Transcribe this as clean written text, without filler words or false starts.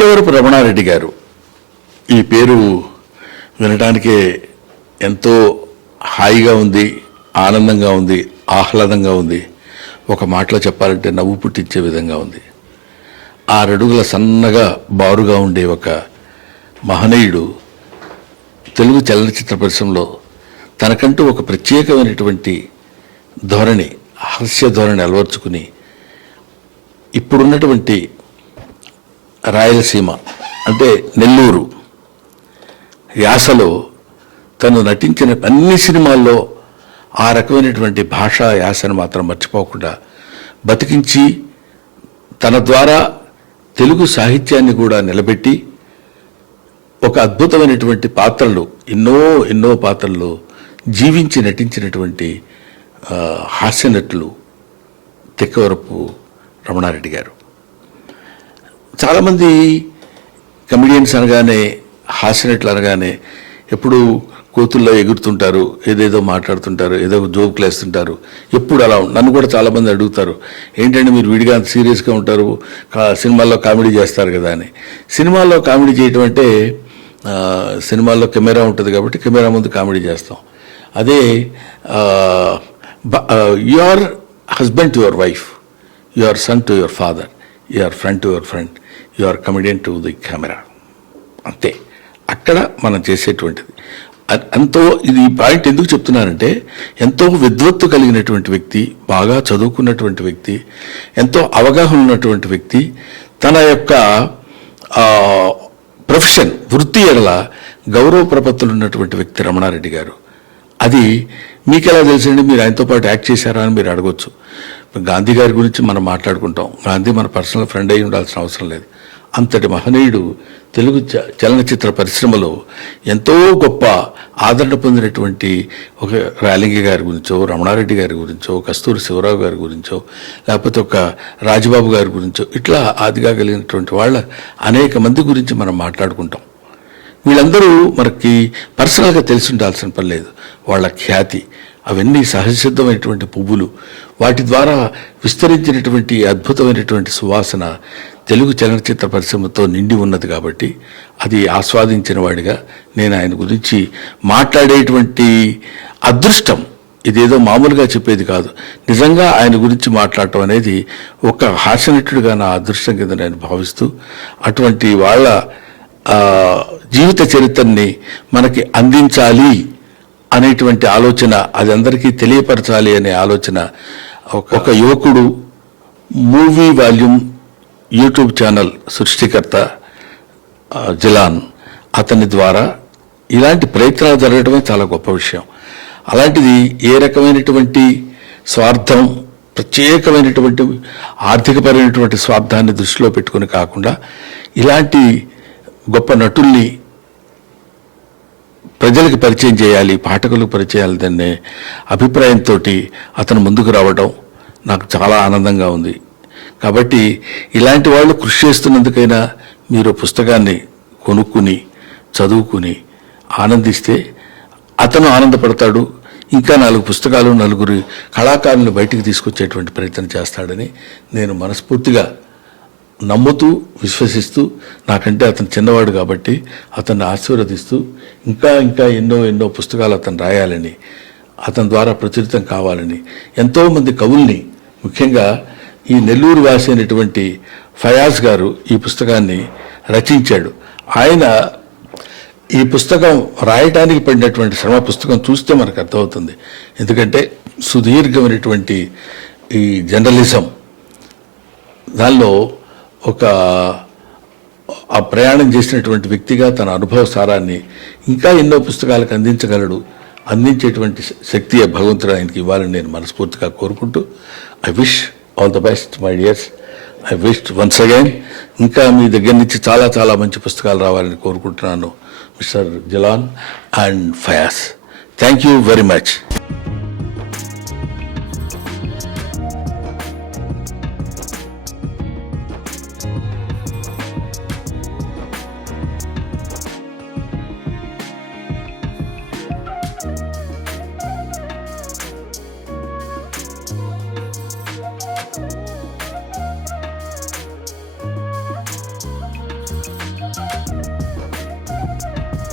తిక్కవరపు రమణారెడ్డి గారు ఈ పేరు వినటానికే ఎంతో హాయిగా ఉంది, ఆనందంగా ఉంది, ఆహ్లాదంగా ఉంది. ఒక మాటలో చెప్పాలంటే నవ్వు పుట్టించే విధంగా ఉంది. 6 అడుగుల సన్నగా బారుగా ఉండే ఒక మహనీయుడు తెలుగు చలనచిత్ర పరిశ్రమలో తనకంటూ ఒక ప్రత్యేకమైనటువంటి ధోరణి, హాస్య ధోరణి అలవర్చుకుని ఇప్పుడున్నటువంటి రాయలసీమ అంటే నెల్లూరు యాసలో తను నటించిన అన్ని సినిమాల్లో ఆ రకమైనటువంటి భాషా యాసను మాత్రం మర్చిపోకుండా బతికించి తన ద్వారా తెలుగు సాహిత్యాన్ని కూడా నిలబెట్టి ఒక అద్భుతమైనటువంటి పాత్రలు ఎన్నో పాత్రలు జీవించి నటించినటువంటి హాస్యనటులు తిక్కవరపు రమణారెడ్డి గారు. చాలామంది కమెడియన్స్ అనగానే, హాస్యనటులు అనగానే ఎప్పుడు కోతుల్లో ఎగురుతుంటారు, ఏదేదో మాట్లాడుతుంటారు, ఏదో జోకులు వేస్తుంటారు. ఎప్పుడు అలా నన్ను కూడా చాలామంది అడుగుతారు, ఏంటంటే మీరు విడిగా అంత సీరియస్గా ఉంటారు, సినిమాల్లో కామెడీ చేస్తారు కదా అని. సినిమాల్లో కామెడీ చేయటం అంటే సినిమాల్లో కెమెరా ఉంటుంది కాబట్టి కెమెరా ముందు కామెడీ చేస్తాం. అదే you are husband to your wife, you are son to your father, you are friend to your friend, you are comedian to the camera. అంతే అక్కడ మనం చేసేటువంటిది. ఎంతో ఇది పాయింట్ ఎందుకు చెప్తున్నానంటే, ఎంతో విద్వత్తు కలిగినటువంటి వ్యక్తి, బాగా చదువుకున్నటువంటి వ్యక్తి, ఎంతో అవగాహన ఉన్నటువంటి వ్యక్తి, తన యొక్క ప్రొఫెషన్ వృత్తి ఎడల గౌరవ ప్రపత్తులు ఉన్నటువంటి వ్యక్తి రమణారెడ్డి గారు. అది మీకు ఎలా తెలుసండి, మీరు ఆయనతో పాటు యాక్ట్ చేశారా అని మీరు అడగొచ్చు. గాంధీ గారి గురించి మనం మాట్లాడుకుంటాం, గాంధీ మన పర్సనల్ ఫ్రెండ్ అయి ఉండాల్సిన అవసరం లేదు. అంతటి మహనీయుడు తెలుగు చలనచిత్ర పరిశ్రమలో ఎంతో గొప్ప ఆదరణ పొందినటువంటి ఒక రాలింగి గారి గురించో, రమణారెడ్డి గారి గురించో, కస్తూరి శివరావు గారి గురించో, లేకపోతే ఒక రాజబాబు గారి గురించో, ఇట్లా ఆదిగా కలిగినటువంటి వాళ్ళ అనేక మంది గురించి మనం మాట్లాడుకుంటాం. వీళ్ళందరూ మనకి పర్సనల్గా తెలిసి ఉండాల్సిన పని లేదు. వాళ్ళ ఖ్యాతి అవన్నీ సహజసిద్ధమైనటువంటి పువ్వులు, వాటి ద్వారా విస్తరించినటువంటి అద్భుతమైనటువంటి సువాసన తెలుగు చలనచిత్ర పరిశ్రమతో నిండి ఉన్నది. కాబట్టి అది ఆస్వాదించిన వాడిగా నేను ఆయన గురించి మాట్లాడేటువంటి అదృష్టం, ఇదేదో మామూలుగా చెప్పేది కాదు, నిజంగా ఆయన గురించి మాట్లాడటం అనేది ఒక హాస్యనటుడిగా నా అదృష్టం కింద నేను భావిస్తూ, అటువంటి వాళ్ళ జీవిత చరిత్రని మనకి అందించాలి అనేటువంటి ఆలోచన, అది అందరికీ తెలియపరచాలి అనే ఆలోచన ఒక యువకుడు మూవీ వాల్యూమ్ యూట్యూబ్ ఛానల్ సృష్టికర్త జిలాన్, అతని ద్వారా ఇలాంటి ప్రయత్నాలు జరగడమే చాలా గొప్ప విషయం. అలాంటిది ఏ రకమైనటువంటి స్వార్థం, ప్రత్యేకమైనటువంటి ఆర్థికపరమైనటువంటి స్వార్థాన్ని దృష్టిలో పెట్టుకుని కాకుండా ఇలాంటి గొప్ప నటుల్ని ప్రజలకు పరిచయం చేయాలి, పాఠకులకు పరిచయం చేయాలనే అభిప్రాయంతో అతను ముందుకు రావడం నాకు చాలా ఆనందంగా ఉంది. కాబట్టి ఇలాంటి వాళ్ళు కృషి చేస్తున్నందుకైనా మీరు పుస్తకాన్ని కొనుక్కుని చదువుకుని ఆనందిస్తే అతను ఆనందపడతాడు. ఇంకా 4 పుస్తకాలు, 4 కళాకారులను బయటికి తీసుకొచ్చేటువంటి ప్రయత్నం చేస్తాడని నేను మనస్ఫూర్తిగా నమ్ముతూ, విశ్వసిస్తూ, నాకంటే అతను చిన్నవాడు కాబట్టి అతన్ని ఆశీర్వదిస్తూ, ఇంకా ఎన్నో పుస్తకాలు అతను రాయాలని, అతని ద్వారా ప్రచురితం కావాలని, ఎంతోమంది కవుల్ని, ముఖ్యంగా ఈ నెల్లూరు వాసి అయినటువంటి ఫయాజ్ గారు ఈ పుస్తకాన్ని రచించాడు. ఆయన ఈ పుస్తకం రాయటానికి పడినటువంటి శ్రమ పుస్తకం చూస్తే మనకు అర్థమవుతుంది. ఎందుకంటే సుదీర్ఘమైనటువంటి ఈ జర్నలిజం దానిలో ఆ ప్రయాణం చేసినటువంటి వ్యక్తిగా తన అనుభవ సారాన్ని ఇంకా ఎన్నో పుస్తకాలకు అందించగలడు. అందించేటువంటి శక్తి భగవంతుడు ఆయనకి ఇవ్వాలని నేను మనస్ఫూర్తిగా కోరుకుంటూ, I wish all the best my dears. I wish once again ఇంకా మీ దగ్గర నుంచి చాలా మంచి పుస్తకాలు రావాలని కోరుకుంటున్నాను mister Jilan and Fayaz. Thank you very much.